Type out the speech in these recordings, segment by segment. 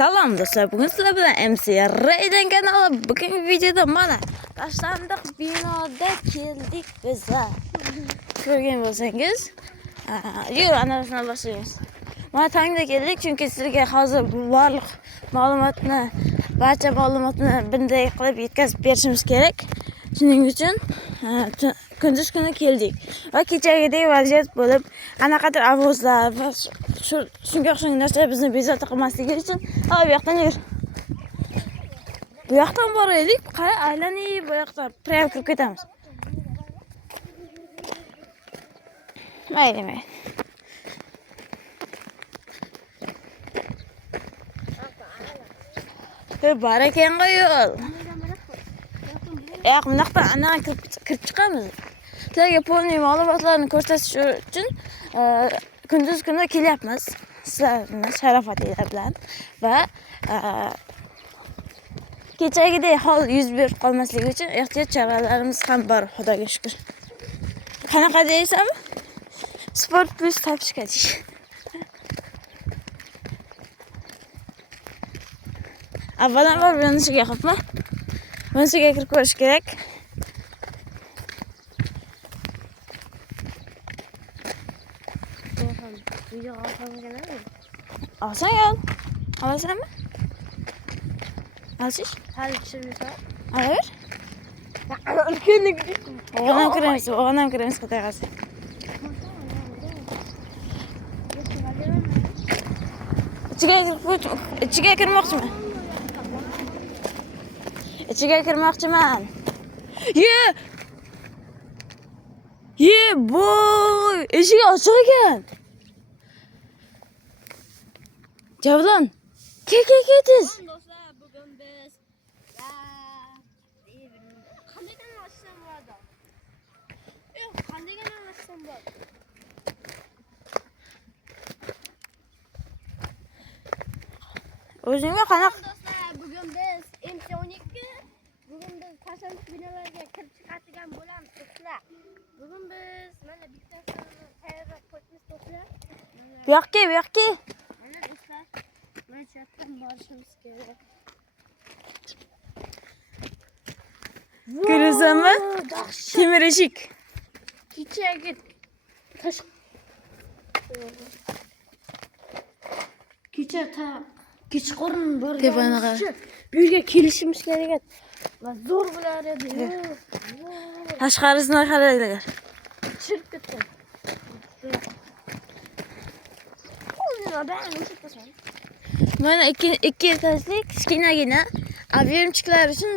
Salom do'stlar, bugun sizlar bilan MC Raydan kanali. Bugungi videoda mana tashlandiq binoda keldik bizlar. Ko'rgan bo'lsangiz, yur anavisidan boshlaymiz. Mana tongda keldik chunki sizlarga hozir barcha ma'lumotni bunday qilib yetkazib berishimiz kerak. Shuning uchun kunduz kuni keldik va kechagidek vaziyat bo'lib, qanaqadir ovozlar va shunga o'xshagan narsalar bizni bezovta qilmasligi uchun bu yoqdan yur. Bu yoqdan boraylik, qara aylanib bu yoqdan prям kirib ketamiz. Mayli. Barakan qo'yil. Bunaqa ana kirib chiqamiz. Sizlarga polniy ma'lumotlarni ko'rsatish uchun kunduz kuni kelyapmiz. Sizlarni sharofatinglar bilan va kechagidek hol yuz berib qolmasligi uchun ehtiyot choralarimiz ham bor, Xudoga shukr. Qanaqa deysanmi? Sport plus topishga deysh. Avvalambor bunisiga qilibman. Bunisiga kirib ko'rish kerak. Video olsangiz Olsang ol. Olasanmi? Olsish? hal tushirmasa. Olaver. O'g'anam kiramiz qatag'asi. Ichiga kirmoqchiman. Boy, eshik ochiq ekan. Javlon, kel tez. Do'stlar, bugun biz qandaydan ochsam bo'ladi? Yo'q, qandaydan ochsam bo'ladi? O'zingga qanaqa? Do'stlar, bugun biz MC12 bugun biz tashlandiq binolarga kirib chiqadigan bo'lamiz do'stlar. Bugun biz mana bittasini tayyorlab qo'yamiz do'stlar. Bu yoqqa. Mana do'stlar, mana shu yerdan borishimiz kerak. Ko'rasanmi? Temir eshik. Kechagi kechqurun Tepani qara. bu yerga kelishimiz kerak. Va zo'r bo'lar edi. Tashqarisini qaranglar. Chirib ketdi. Mana ikki etajlik kichkinagina aviamchiklar uchun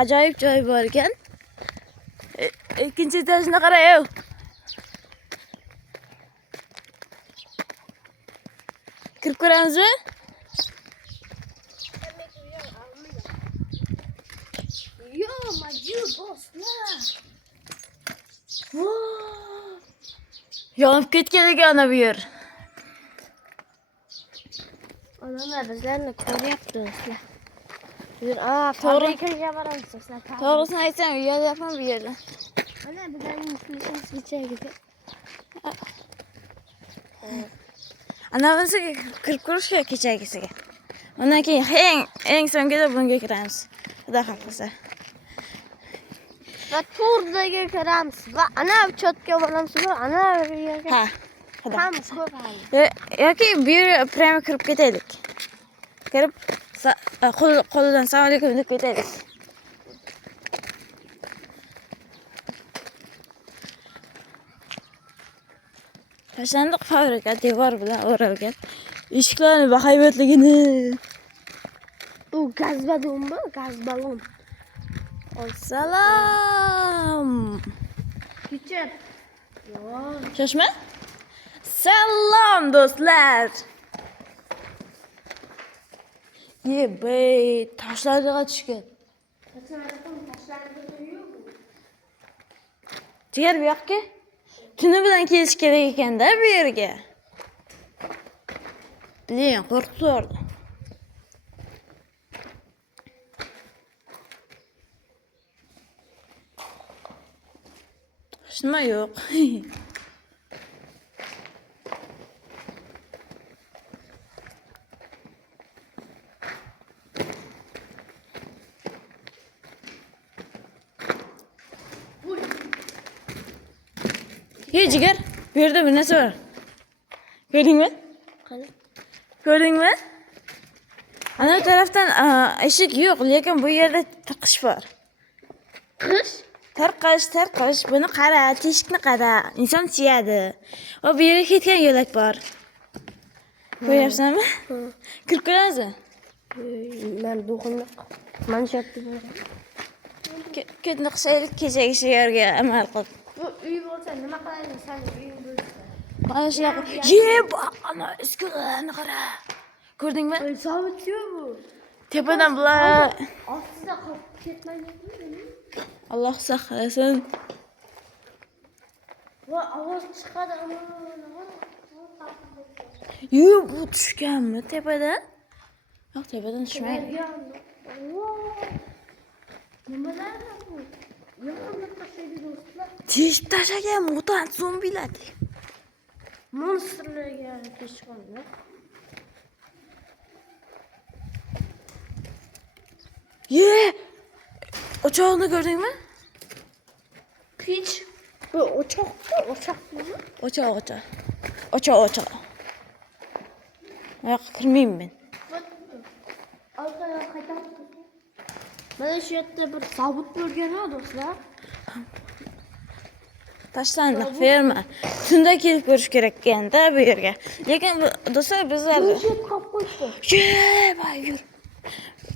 ajoyib joy bor ekan. Ikkinchi etajni qarang. Kirib ko'ramizmi? Yo, majur do'stlar. Yonib ketgan ekan bu yer. Odamlar bizlarni ko'ryapti do'stlar. Yur, To'g'ri. boramiz do'stlar. To'g'risini aytsam, uyalyapman bu yerda. Mana bizlarning ishimiz kechagida. Anavisiga kirib ko'rish kerak kechagisiga. Undan keyin eng so'ngida bunga kiramiz. Xudo xohlasa. Va turdaga kiramiz va ana chotga boramiz va ana yerga. Ha. Xudo. Ham ko'ramiz. Yoki bu yerga prямо kirib ketaylik. Kirib qo'lidan assalomu alaykum deb ketaylik. Tashlandiq fabrika devor bilan o'ralgan. Eshiklarning bahaybatligini. U gaz ballonmi? Gaz ballon. Assalom. Kechir. Shoshma. Salom do'stlar. Bey, toshlarga tushgan. Jigar bu yoqqa. Tuni bilan kelish kerak ekanda bu yerga. Biling, qo'rqib Nima yo'q. Ye jigar, bu yerda bir narsa bor. Ko'rdingmi? Ko'rdingmi? Ana tarafdan eshik yo'q, lekin bu yerda tiqish bor. Tarqish. Buni qara, teshikni qara. Inson siyadi. Va bu yerga ketgan yo'lak bor. Ko'ryapsanmi? Kirib ko'ramizmi? Men duxim yo'q. Men shatdi. Ketni qishaylik kechagi shiorga amal qilib. Bu uy bo'lsa nima qilaylik? Sen uying bo'lsa. Mana shunaqa. Ye, ana uskunalarni qara. Ko'rdingmi? Sobit-ku bu. Tepadan bular. Ostida qolib ketmayaptimi? Alloh saqlasin. Va ovoz chiqadi. Yu, bu tushganmi tepadan? Yo'q, tepadan tushmaydi. Nimalar bu? Yo'qmi tashlaydi do'stlar? Teshib tashlagan mutant zombilar. Monsterlarga teshganlar. Ye! O'choqni ko'rdingmi? Pech. Bu o'choqmi? O'choq. Yo'q, kirmayman men. Orqaga qaytarib. Mana shu yerda bir sobit bo'lgan-a do'stlar. Tashlandi ferma. Tunda kelib ko'rish kerak ekanda bu yerga. Lekin do'stlar bizlar qolib qo'ydi. yur.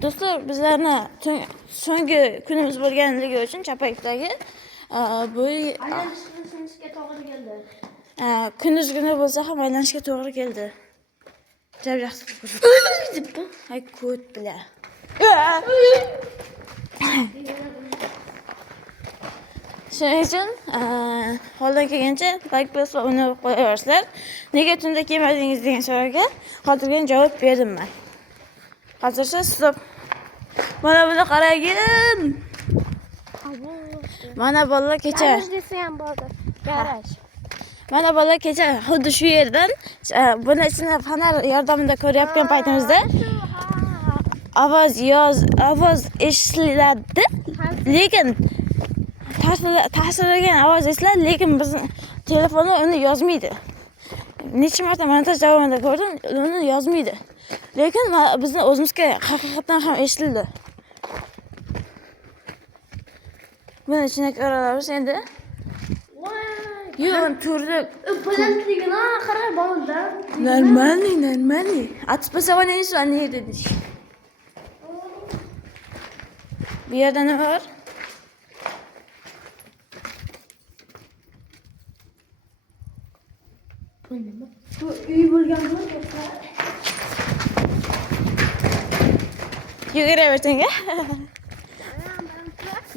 Do'stlar bizlarni so'nggi kunimiz bo'lganligi uchun Chapayevdagi bu Aylanishimizga to'g'ri keldi. kunduzgina bo'lsa ham aylanishga to'g'ri keldi. Jab yaxshi ko'rib. Ay ko't bilan. Shuning uchun holdan kelgancha like bosib va uni qo'yaversizlar. Nega tunda kelmadingiz degan savolga hozirgina javob berdim men. Hozircha stop. Mana buni qaragin. Mana bolalar kecha. Garaj desa ham bo'ldi. Garaj. Mana bolalar kecha xuddi shu yerdan buni ichini fonar yordamida ko'rayotgan paytimizda ovoz eshitiladi. Lekin ta'sirlagan ovoz eshitiladi, lekin bizning telefonni uni yozmaydi. Necha marta montaj davomida ko'rdim, uni yozmaydi. Lekin bizni o'zimizga haqiqatan ham eshitildi. Buni ichine ko'ramiz endi. Yo'q, turdi. Balandligini qara bo'ldi. Нормальный. Отспасывание не dedi. Bu yerda nima bor? Bu uy bo'lganmi do'stlar? Yuguraversangi.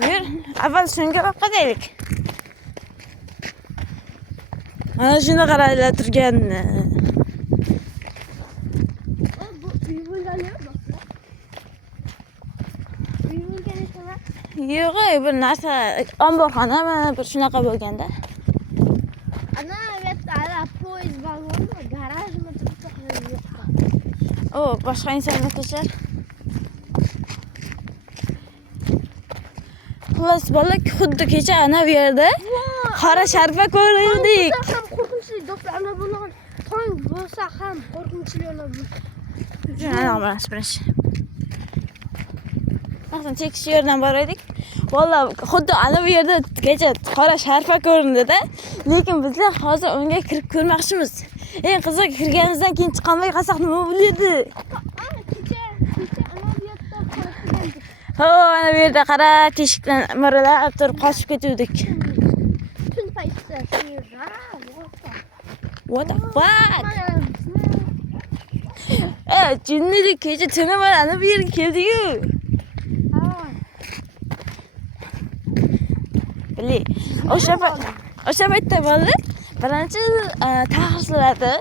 Yur, avval shunga qadaylik. Mana shuni qaranglar turganini. Bu uy bo'lganmi do'stlar? Uy bo'lgan ekan. Yo'q, bir narsa omborxona mana bir shunaqa bo'lganda. Ana yerda poyezd vagonmi, garajmi turibdi yo'q. O, boshqa insonlar tashar. Xullas, bola xuddi kecha ana bu yerda qora sharpa ko'rdik. Ham qo'rqinchli do'stlar, ana bunaqa tong bo'lsa ham qo'rqinchli ana bu. Ana birinchi. Maxsan chekish yerdan bor edik. Valla xuddi ana bu yerda kecha qora sharpa ko'rindi-da. Lekin bizlar hozir unga kirib ko'rmoqchimiz. Eng qiziq kirganimizdan keyin chiqolmay qolsak nima bo'ladi? Kecha ana bu yerda qo'rqgandik. Ho, ana bu yerda qara teshikdan mo'ralab turib qochib ketuvdik. Tun payti shu yerda. What the fuck? Jinnidek kecha tuni bilan ana bu yerga keldik-ku. Bili, o'sha paytda bo'ldi. Birinchi taxirladi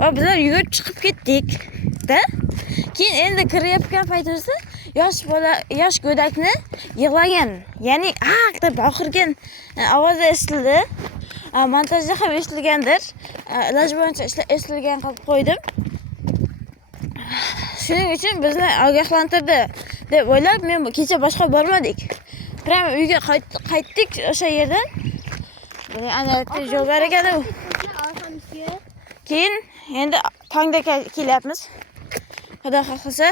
va bizlar yugurib chiqib ketdik-da. Keyin endi kirayotgan paytimizda yosh go'dakni yig'lagan, ya'ni deb baqirgan ovoz eshitildi. Montajda ham eshitilgandir. Iloji bo'yicha eshitilgan qilib qo'ydim. Shuning uchun bizni ogohlantirdi deb o'ylab, men kecha boshqa bormadik. Prima uyga qaytdik o'sha yerdan. Ana yerda yo'llar ekan u. Arxamizga. Keyin endi tongda kelyapmiz. Xudo xohlasa.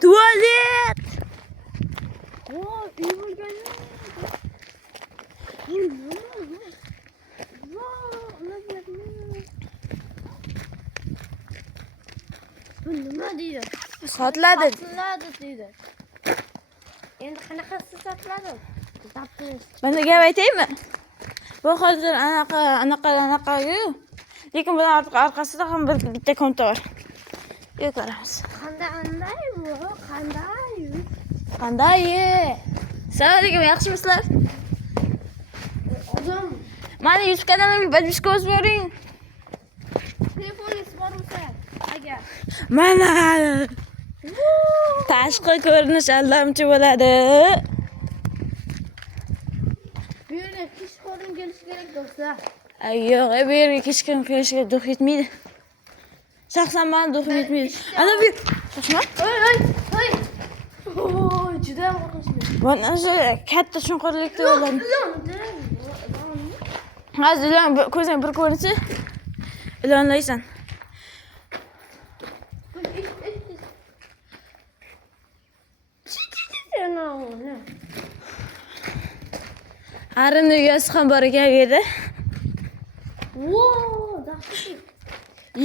Tualet! Voy, uy bo'lgan. Bu nima deydi? Sotiladi. Sotiladi deydi. Endi qanaqasi sotiladi? Zaptimiz. Mana gap aytaymi? Bu hozir anaqa-yu. Lekin bular orqasida ham bitta konta bor. Yo'q ko'ramiz. Qanday bu? Qanday? Qanday? Assalomu alaykum, yaxshimisizlar? Odam Mani YouTube kanalimga podpiska bosib yuboring. telefoningiz bormi? Agar. Mana tashqi ko'rinish aldamchi bo'ladi. Bu yerga kish xodim kelishi kerak do'stlar. Yo'q, bu yerga hech kim kelishga duh yetmaydi. Shaxsan men duh yetmaydi. Ana bu qo'shma. Hoy. Oy, juda ham qo'rqinchli. Mana shu katta shunqorlikda bo'ladi. Ilon. Hozir ilon ko'zing bir ko'rinsa ilonlaysan. Arimni uyasi ham bor ekan bu yerda. Voy, dahshat.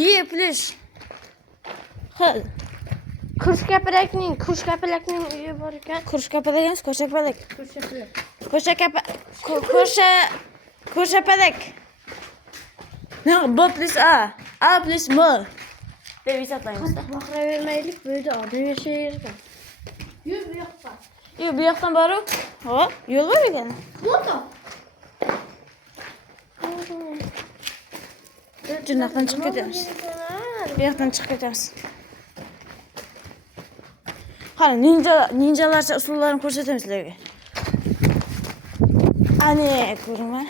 Ye, plish. Xil. Kurshkapalakning uyi bor ekan. Kurshkapalak emas, ko'rshapalak. Kurshkapalak. Ko'rshapalak. Ne, B plus A. A plus M. Deb hisoblaymiz. Baqiravermaylik, bu yerda odam yashayotgan. Yur bu yoqqa. Yo'q, bu yoqdan boru. Hop, yo'l bor ekan. Foto. Jurnaqdan chiqib ketamiz. Bu yoqdan chiqib ketamiz. Qani, ninjalarcha usullarini ko'rsatamiz sizlarga. Ani, ko'ringmi?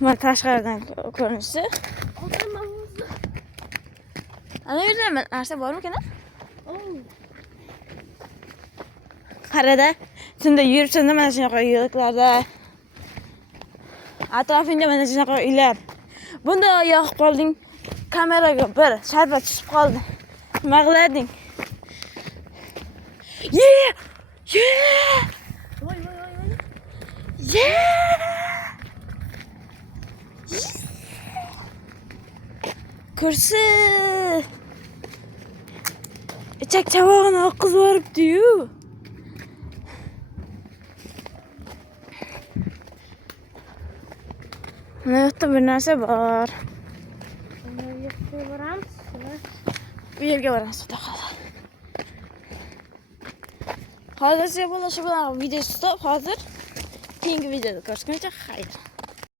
Mana tashqaridan ko'rinishi. Ana yerda narsa bormi ekan? Qarada, tunda yuribsanda mana shunaqa yo'llarda. Atrofingda mana shunaqa uylar. Bunda yoqib qolding, kameraga bir sharpa tushib qoldi. Nima qilarding? Ye! Voy. Ye! Kursi. Ichak chavog'ini oqizib yoribdi-yu. Mana yoqda bir narsa bor. Bu yerga boramiz, xudo xohlasa. Hozircha bo'lsa shu bilan video stop. Hozir keyingi videoda ko'rishguncha xayr.